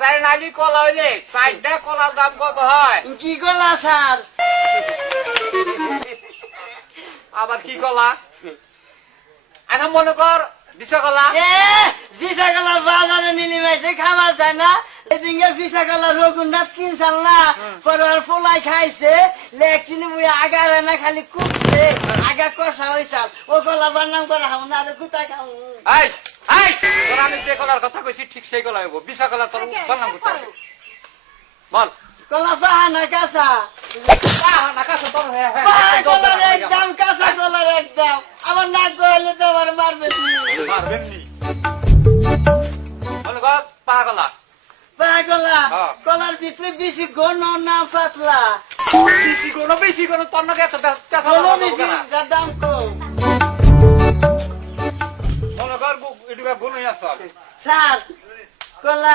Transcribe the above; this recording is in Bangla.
চাইনালি কলা হইলে চারটা কলার দাম কত হয়? কি কলা স্যার? আবার কি কলা? এখন মনে কর বিশা কলা। ভিসা কলা বাজারে নিলি মাইছে খাবার চায় না, এদিকে ভিসা কলা রঘুনাথ কিনছাল না, পরে আর ফলাই খাইছে, লেকিন মুই আগারে না খালি কুটছে, আগা কষা হইছাল, ও কলা বান্নাম করে হাও না রে কুতা খাও। এই এই তোর আমি যে কলার কথা কইছি ঠিক সেই কলা হইব। বিশা কলা তোর বানাম করতে হবে। বল কলা পাহানা কাঁচা, না কাছে তোর কলার একদম কাঁচা, কলার একদম, আমার নাক গলালে তো আমার মারবে। মারবেন নি মনে কর পাগলা কলা কলার ভিতরে বেশি ঘন না পাতলা? বেশি কোনো তোর নাকি এত ঘন বেশি, যার দাম কম। মনে কর এটুকা গুণই আছে স্যার কলা